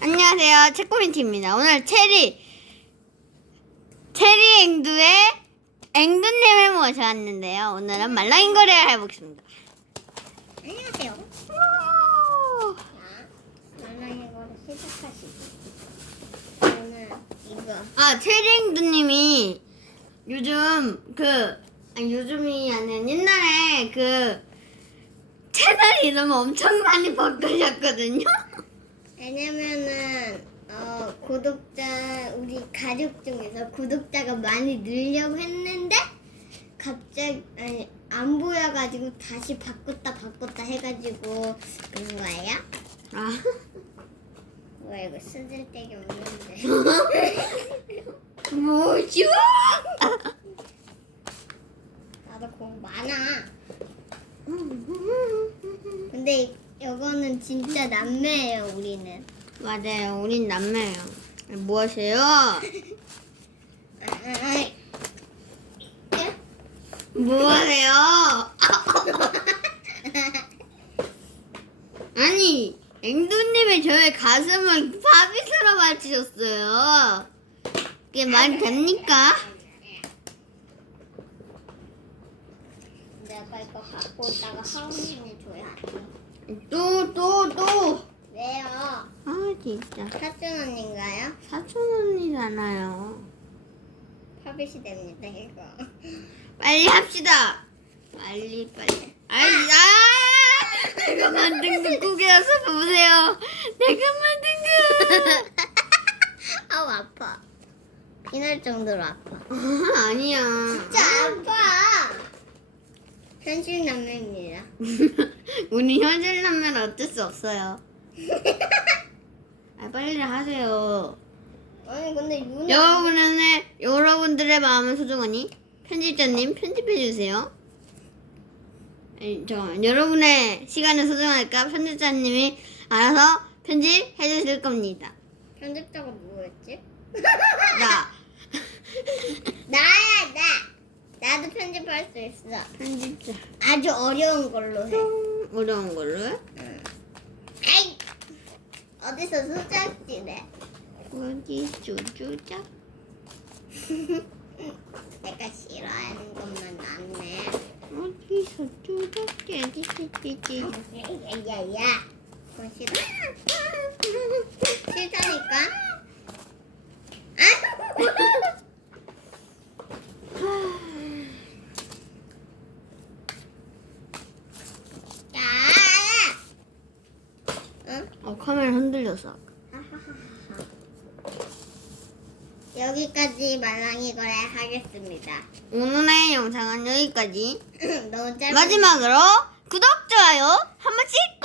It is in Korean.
안녕하세요. 채코민티입니다. 오늘 체리, 체리 앵두의 앵두님을 모셔왔는데요. 오늘은 말랑인 거래를 해보겠습니다. 안녕하세요. 오! 자, 말랑이 거를 시작하시고. 저는 이거. 아, 체리 앵두님이 요즘 그, 아니 요즘이 아니라 옛날에 그 채널 이름 엄청 많이 바꾸셨거든요. 왜냐면은, 어, 구독자, 우리 가족 중에서 구독자가 많이 늘려고 했는데, 갑자기, 아니, 안 보여가지고 다시 바꿨다 바꿨다 해가지고, 그런 거예요? 아, 뭐야, 이거 쓰잘데기 없는데. 뭐죠? 나도 공 많아. 근데 이- 이거는 진짜 남매예요, 우리는. 맞아요. 우린 남매예요. 뭐? 아이. 뭐 하세요? 아니, 앵두님이 저의 가슴을 파비스로 맞추셨어요. 그게 말이 됩니까? 내가 이거 갖고 오다가 하은이는 줘야 돼. 또, 또, 또. 왜요? 아, 진짜. 사촌 언니인가요? 사촌 언니잖아요. 파빗이 됩니다, 이거. 빨리 합시다. 빨리, 빨리. 아이, 아! 내가 만든 그 꾸겨서 보세요. 내가 만든 거. 아우, 아파. 피날 정도로 아파. 아, 아니야. 진짜 아파! 현실 남매입니다. 우리 현실 남면 어쩔 수 없어요. 아, 빨리 하세요. 아니, 근데 윤아. 여러분의 여러분들의 마음은 소중하니 편집자님 편집해 주세요. 아니, 잠깐만. 여러분의 시간은 소중하니까 편집자님이 알아서 편집해 주실 겁니다. 편집자가 누구였지? 나 나야, 나! 나도 편집할 수 있어. 편집자 아주 어려운 걸로 해. 좀 어려운 걸로 해? 아이! 어디서 수작질해? 어디 쪼쪼짝 내가 싫어하는 것만 났네. 어디서 쪼짝지 찌찌찌찌 야야야. 그건 싫어. 싫다니까. 아! 야! 응? 어 카메라 흔들렸어. 여기까지 말랑이 거래 하겠습니다. 오늘의 영상은 여기까지. 너무 짧은 마지막으로 구독 좋아요 한 번씩.